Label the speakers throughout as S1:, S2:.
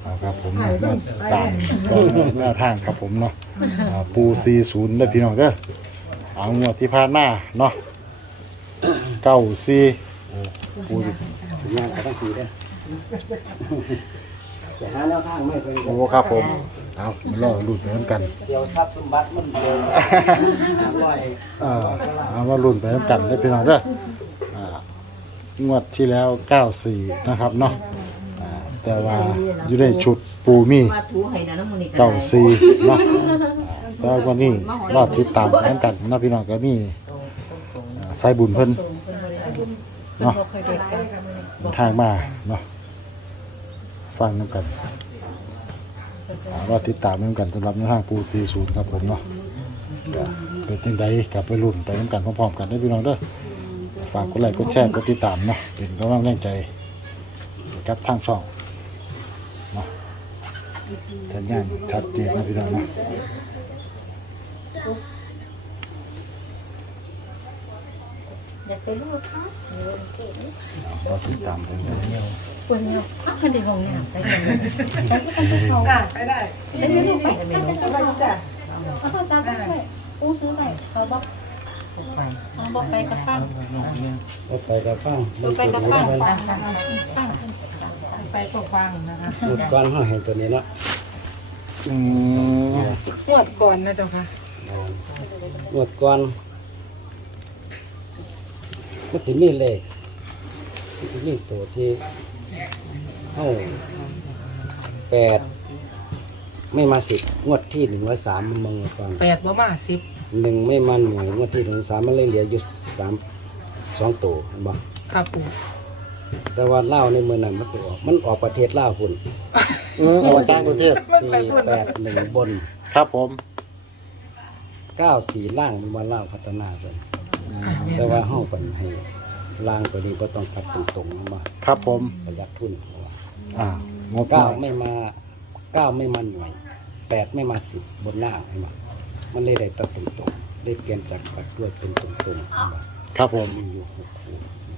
S1: ครับผมมาตามก็แนวทางครับผมเนาะปู40ได้พี่น้องเด้อเอางวดที่ผ่านมาเนาะ94ปู
S2: งานก็ต้องสีได้จะหาแนวทางไม่เป็น
S1: โอ้ครับผมเอามาล่อลุ้นไปกัน
S2: เดี๋ยวทรัพย์สมบัติมันเดินลอย
S1: เอามาลุ้นไปกันได้พี่น้องเด้องวดที่แล้ว94นะครับเนาะแต่ว่าอยู่ในชุดปูมี94เนาะแล้ววันนี้รอติดตามกันนะพี่น้องก็มีสายบุญเพิ่นเนาะทางมาเนาะฟังน้ำกันรอติดตามน้ำกันสำหรับในทางปู40ครับผมเนาะเป็นยังไงกลับไปรุ่นไปน้ำกันพร้อมๆกันได้พี่น้องเด้อฝากกดไลค์กดแชร์กดติดตามเนาะเป็นกำลังแรงใจกับทางช่องเนาะสัญญาณชัดเจนนะพี่น้องเนาะ
S3: อยากไปรูดครับ
S1: รอติดตามกันเนาะ
S3: ควรเนี่ยคันเดียวเนี่ยไปกันไปได้ไปได้ลูกไปกันเลยเขาเขาซักไปอู้ซื้อไปเขาบอกเขาบอกไปกับฟัง
S2: ไปกับฟัง
S3: ไปกับฟัง
S4: ไปกฟังนะคะ
S2: หมดก้อนห้าแห่งตัวนี้เนาะ
S4: หวดก่อนนะเจ้าค่ะ
S2: หมดก้อนมันจะมีเลขมันจะมีตัวที่เข้า8ไม่มา10งวดที่103มันมองก่อน
S4: 8บ่มา
S2: 1ไม่มาหน่วยงวดที่103มันเลยเหลืออยู่2ตัวเห็นบ่
S4: ค่ะปู่
S2: แต่ว่าเล่าวในเมืองนั้นมันออกประเทศลาวพุ่น
S1: เอาจ้างประเทศ
S2: 481บน
S1: ครับผม
S2: 94ล่างมันมาเล่าวพัฒนาเพิ่นแต่ว่าเฮาเป็นให้ล่างตัวนี้บ่ต้องกลับตรงๆมา
S1: ครับผม
S2: ประหยัดทุน
S1: งบน้อย
S2: 9ไม่มา9ไม่มาหน่วย8ไม่มา10บนล่างให้มามันเลยได้ตัดตรงๆได้เปลี่ยนจากตัดด้วยเป็นตรงๆ
S1: ครับผม
S2: มีอยู่6คู่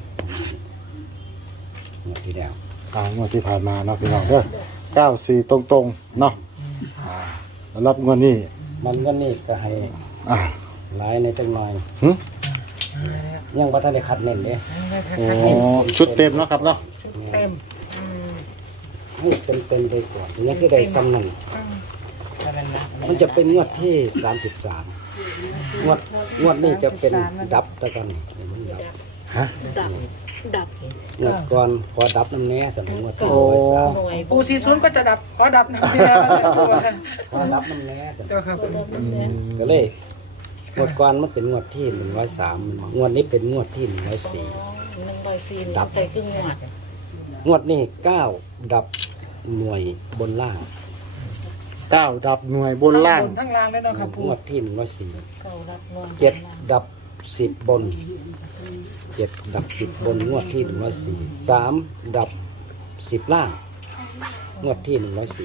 S2: งวดที่แล้ว
S1: งวดที่ผ่านมาเนาะพี่น้องเด้อ94ตรงๆเนาะสำหรับงวดนี้
S2: มันก็นี่ก็ให้
S1: อ่า
S2: หลายในจังหน่อย
S1: หึ
S2: ยังบ่ทันได้คัดเน้นเด้
S1: โอ้ชุดเต็มเนาะครับเนาะ
S4: เต็ม
S2: ให้เป็นไปก่อนยังคือได้ซ้ำนั่นมันจะเป็นงวดที่33งวดนี้จะเป็นดับตะกันมันดับ
S1: ฮะ
S3: ดับ
S2: งวดก่อนขอดับน้ำแน่สำหรับงวดที่
S1: โอ้
S2: 103
S3: หน่วย
S4: ปู่40ก็จะดับขอดับนะที่แล้วนะปู่
S2: ขอดับน้ำแน่
S4: เจ้าค่ะปู่
S2: ก็เลยงวดก่อนมันเป็นงวดที่103งวดนี้เป็นงวดที่104
S3: 104ดับไปครึ่งหมด
S2: งวดนี้9ดับหน่วยบนล่าง
S1: 9ดับหน่วยบนล่าง
S4: ทั้งล่างเลยเนาะค่ะ
S2: ง
S4: ปู่
S2: วดที่104
S3: เก่าดับหน่วย
S2: 7ดับ10บน7ดับ10บนงวดที่104 3ดับ10ล่างงวดที่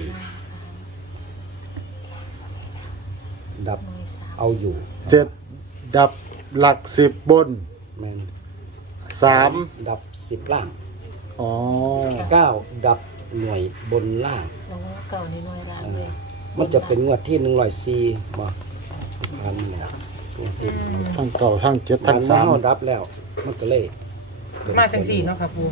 S2: 104ดับเอาอยู่
S1: 7ดับหลัก10บน
S2: แม่น
S1: 3
S2: ดับ10ล่าง
S1: อ๋อ
S2: 9ดับหน่วยบนล่าง
S3: เก่านี่หน่วยล่างเลย
S2: มันจะเป็นงวดที่104บ่อันนี้งวดที่
S1: ทั้งเก่าทั้ง7
S2: มั
S1: ทั้
S2: น
S1: ง
S2: มาเอาดับแล้ว มันก็เลย
S4: มาจัง4เนาะค่ะปู่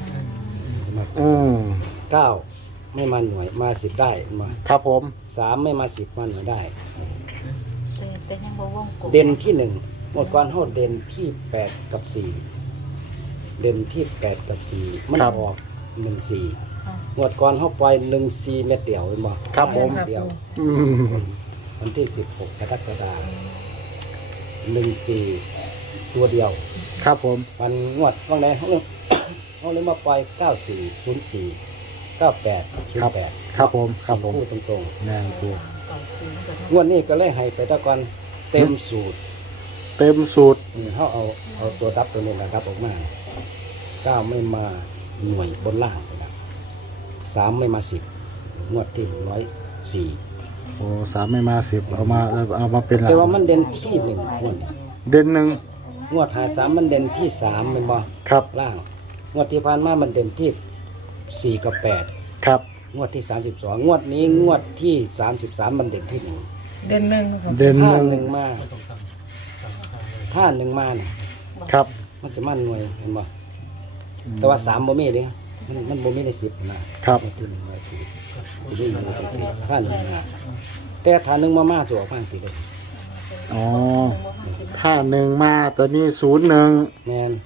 S2: เก้าไม่มาหน่วยมา10ได้มา
S1: ครับผม
S2: 3ไม่มา10มาหน่วยได้
S3: แต่ยังบ่วงกลม
S2: เด่นที่1หมดก่อนเฮาเด่นที่8กับ4เด่นที่8กับ4มันออก14หมดก่อนเฮาปล่อย14เม็ดเดียวเห็นบ่
S1: ครับผม
S2: เดียว
S1: อืม
S2: วันที่16กรกฎาคม14ตัวเดียว
S1: ครับผม
S2: วันงวดว่างไหนเขาเลยมาปล่อย94 04 98 08
S1: ครับผมครับผม
S2: คู่ตรง
S1: แน่นตัว
S2: ๆงวดนี้ก็เลยให้ไปตะกอนเต็มสูตร
S1: เต็มสูตร
S2: เขาเอาตัวดับตัวนี้นะครับออกมา9ไม่มาหน่วยบนล่างนะครับ3ไม่มา10งวดที่104
S1: โอ้3ไม่มา10เอามาเป็นหลัก
S2: แต่ว่ามันเด่นที่1งวดนี้
S1: เด่นหนึ่ง
S2: งวด53มันเด่นที่3เป็นบ่
S1: ครับ
S2: ล่างงวดที่ผ่านมามันเด่นที่4กับ8
S1: ครับ
S2: งวดที่32งวดนี้งวดที่33มันเด่นที่หนึ่ง
S4: เด่นหนึ่งนะครับ
S1: เด่น
S2: ถ้า
S1: ห
S2: ห
S1: นึ่
S2: นึ่
S1: ง
S2: งมาถ้าหนึ่งมาเนี่ย
S1: ครับ
S2: มันจะมั่นหน่วยเห็นบ่แต่ว่า3บ่มีเด้มันบ่มีใน10นะครับ งวดที่1 10จะได้อยู่ใน10ถ้าหนึ่งมาแต่ถ้าหนึ่งมาจะออกมาสิเลย
S1: อ๋อถ้าหนึ่งมาตัวนี้01
S2: แม่น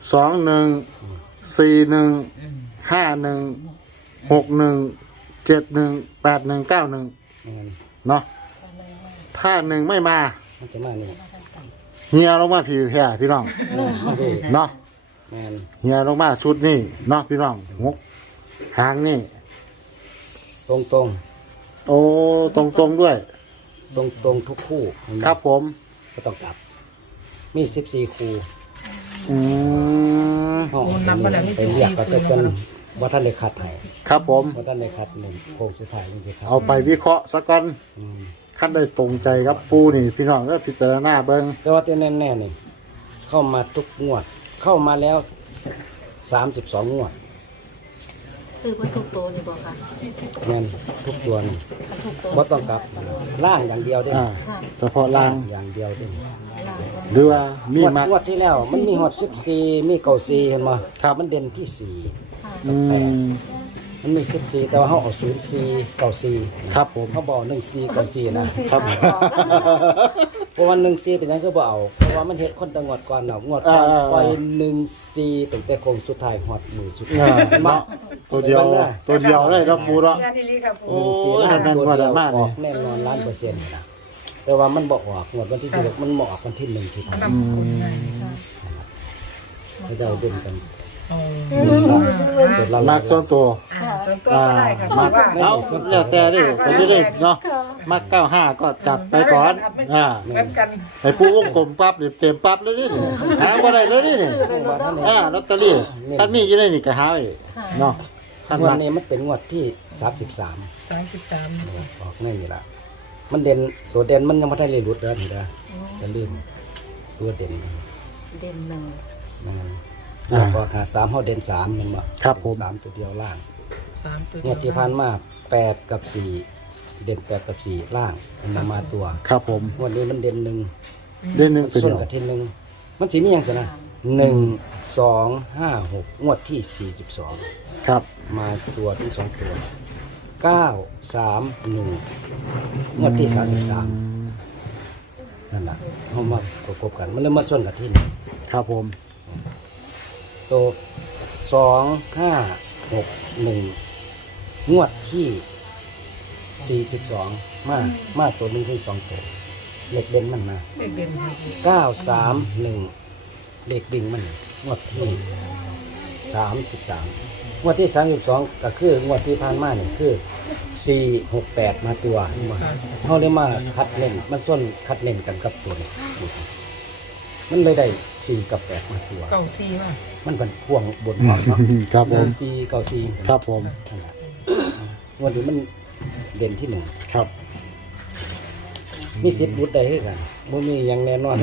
S1: 21 41 51 61 71 81 91
S2: แม่น
S1: เนาะถ้าหนึ่งไม่มา
S2: มันจะมานี่
S1: เฮียลงมาพี่แค่พี่น้อง
S2: มาดู
S1: เนาะ
S2: แม่น
S1: เฮียลงมาชุดนี้เนาะพี่น้องงกหางนี่
S2: ตรง
S1: โอ้ตรงๆด้วย
S2: ทุกคู่เห็นไหม
S1: ครับผม
S2: ก็ต้องกลับ มี14คู่
S1: อืม
S2: ห้อง
S4: โอ้นับมาแล้วมี
S2: ไปเรียก
S4: 14
S2: ก็จะเป็นว่าท่านได้คัดให้
S1: ครับผม
S2: ว่าท่านได้คัดหนึ่งโค้งสุดท้ายจริงๆครับ
S1: เอาไปวิเคราะห์สักก่อน
S2: อืม
S1: ขั้นได้ตรงใจครับปูนี่พี่น้องก็พิจารณาเบิ้ง
S2: แต่ว่าที่แน่ๆนี่เข้ามาทุกงวด เข้ามาแล้ว32งวด
S3: ซื้อเพิ่นทุกตัวนี่บ่ค่ะ
S2: แม่นทุกตัวนี่
S3: ทุกตัว
S2: บ่ต้องกลับล่างอย่างเดียวเด้
S1: อ่าเฉพาะล่าง
S2: อย่างเดียวเด้
S1: หรือว่ามี
S2: งวด
S1: มัก
S2: งวดที่แล้ว มันมีฮอด14มี94เห็นบ่
S1: ครับ
S2: มันเด่นที่
S1: อืม
S2: 4มันมี14แต่ว่าเฮาเอา04 94
S1: ครับผม
S2: เขาบอก1494นะครับ เพราะว่า14เป็นหยังคือบ่เอาเพราะว่ามันเฮ็ดคนแตะงวดก่อนเนาะงวดก่อนปล่อย14ตั้งแต่โค้งสุดท้ายฮอดมือสุด
S1: อ่า
S2: ท้าย
S1: เนาะตัวเดียวเลยครับปูเนาะ
S4: แค่ที่นี้ครับปู
S1: โอ้
S2: 14ล้าน
S1: แม่น
S2: ตัว
S1: กว่า
S2: เดียว
S1: มาก
S2: อ
S1: เล
S2: อย กแน่นอนล้านเปอร์เซ็นต์นะแต่ว่ามันบ่ออกงวดวันที่16มันบ่ออกวันที่1ที่
S4: อัน
S2: ผ่าน
S4: นั้นปูได้
S2: เขาจะเอาเด่นกัน
S4: โอ้
S2: ตัวละ
S1: มักส่วนตัว
S4: ส่วนตัว
S1: อ่า
S4: ก็ได้ครับ
S1: มัก
S4: ว่า
S1: เอาแล้วแต่ดิก็จะได้เนาะมัก95ก็จัดไปก่อนอ่า
S4: เหมือนกัน
S1: ให้ผู้วงกลมปั๊บนี่เต็มปั๊บเลยนี่หาบ่ได้เลยนี่
S2: ว่าท่าน
S1: อ่าลอตเตอรี่ท่านมีอยู่ในนี่ก็หาไว้เนาะท่าน
S2: งว
S1: มั
S2: ด
S1: ก
S2: นี้มันเป็นงวดที่33
S4: 33
S2: ออกในนี่ล่ะมันเด่นตัวเด่นมันยังบ่ได้เลยหลุดเด้อนี่เด้ออย่าลืมตัวเด่น
S3: เด่นหนึ่ง
S2: มันแล้วก็หา3เฮาเด่น3แม่นบ่
S1: ครับผม
S2: สามตัวเดียวล่าง
S4: 3ตัว
S2: งวดที่ผ่านมา8กับ4เด่น8กับ4ล่างมันมาตัว
S1: ครับผม
S2: งวดนี้มันเด่น1
S1: เดือนหนึงเป็น
S2: ส่วน
S1: เดียว
S2: กับที่1มันสิมีหยังสินะ1 2 5 6งวดที่42
S1: ครับ
S2: มาตัวที่2ตัว9 3 1งวดที่33นั่นล่ะเฮามาประกบกันมันเลยมาส่วนกับที่
S1: ครับผม
S2: ตัว2 5 6 1งวดที่42มาตัวหนึงที่2ตัวเลขเด่นมันมา
S4: เด่นครับ
S2: 931เลขวิ่งมันงวดที่33งวดที่32ก็คืองวดที่ผ่านมานี่คือ468มาตัวเฮาเลยมาคัดเน้นมันส่วนคัดเน้นกันกับตัวนี้มันเลยได้4กับ8มาตัว
S4: 94ว่า
S2: มันเป็นพ่วงบนความเนาะ
S1: ครับผม
S2: 494
S1: ครับผม
S2: นั่นล่ะงวดนี้มันเด่นที่1
S1: ครับ
S2: มีสิทธิ์รุดได้คือกันบ่มีหยังแน่นอน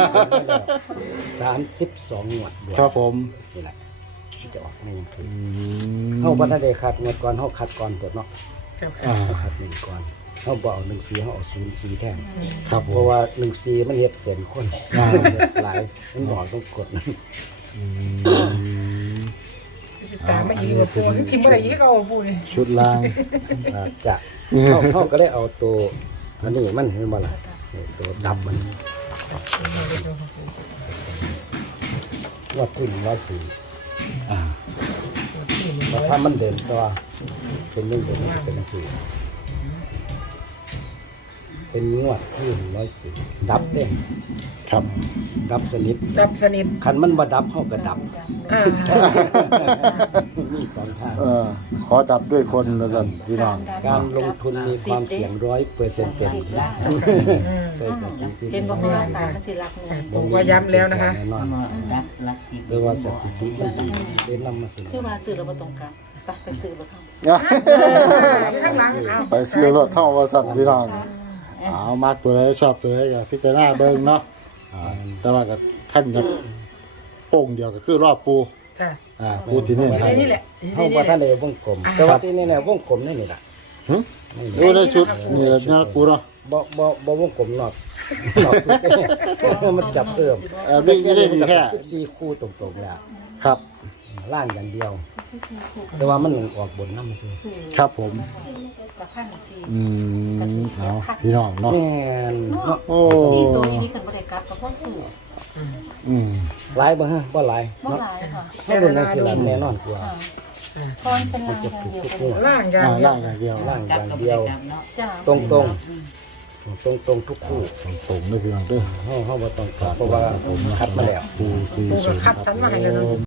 S2: 32งวดบวก
S1: ครับผม
S2: นี่แหละที่จะออกในจังซี่
S1: อื
S2: เฮาบ่ทันได้คัดงวดก่อนเฮาคัดก่อนตัวเนาะ
S4: ครับ
S1: อ่า
S2: เฮาคัด1ก่อนเฮาบ่เอา14เฮาเอา04แทน
S1: ครับผ
S2: เพราะ
S1: ม
S2: ว่า14มันเฮ็ดเส้นคน
S1: อ่า
S2: หลายมันบอกต้องกด
S1: อืม
S4: สิตามมาอีกว่าปูทิมอะไรอีกก็ปูนี่
S1: ชุดล่าง
S2: อาจจะเฮาก็ได้เอาตัวอันนี้มันเห็นบ่ล่ะนี่ตัวดับมันงวดที่104
S1: อ่า
S2: ถ้ามันเด่นตัวเป็นเรื่องเด่นมันจะเป็นจังซี่เป็นงวดที่104ดับเด้
S1: ครับ
S2: ดับสนิท
S4: ดับสนิท
S2: คันมันบ่ดับเฮาก็ดับ
S4: อ่า
S2: มีสองทาง
S1: ขอจับด้วยคนแล้วกันพี่น้อง
S2: การลงทุนมีความเสี่ยง100%เต็มใส่สถิติ
S3: เห็นบอกว่าสามมันสิรักหนึ่ง
S4: ปูก็ย้ำแล้วนะคะ
S2: แน่นอน
S5: รักรักสิบ
S2: แต่ว่าสถิติมันดีเด่นนำมาเสน
S3: คือ
S2: อ
S3: มาซื้อเราบ่ต้องกลับไปซื้อบ่ต้อง
S4: ข้างหลังเอา
S1: ไปเสื้อรถเท่าว่าสั่นพี่น้องเอามากตัวไหนชอบตัวไหนก็พิจารณาเบิ่งเนาะแต่ว่ากับท่านจะโป่งเดียวก็คือรอบปู
S4: ค่ะ
S1: ปูที่นี่
S4: อยู่ในนี่แหละ
S2: เฮาบ่ทันได้วงกลม แต่ว่าที่นี่น่ะวงกลมนี่ล่ะ
S1: หึดูในชุดนี่แหละนะปูเนาะ
S2: บ่วงกลมนอกนอกสุดเนี่ยมันจับเพิ่ม
S1: ไม่ได้มีแค่
S2: 14คู่ตรงๆแล้ว
S1: ครับ
S2: ล่างอย่างเดียว แต่ว่ามันออกบนน้ำมันซื้อ
S1: ครับผม
S3: กับขั้นสี่
S1: เอาพี่น้องเนาะ
S2: แม่นเนาะ
S1: โอ้
S3: สี่ตัวนี้นี่ขึ้นบริกรรมกับพ่อสื่อ
S2: หลายบ่ฮะบ่หลาย
S3: เมื่อ
S2: เนาะ
S3: ไหร่ค่ะ
S2: ถ้าเป็นในสิลันแน่นอนกว่า
S3: พรเป็นนางอย่างเดียวกัน
S4: ล่างยา
S1: ล่างอย่างเดียว
S2: ล่างอย่างเดียว
S3: จ้า
S2: ตรงๆทุกคู่
S1: ตรงๆเลยพี่น้องเด้อ
S2: เฮาบ่ต้องกลับเพราะว่าคัดมาแล้ว
S1: ปูซี
S4: ปู
S1: ศู
S4: ก็
S1: นย์
S4: คัดสรรมาให้แล้วเนาะ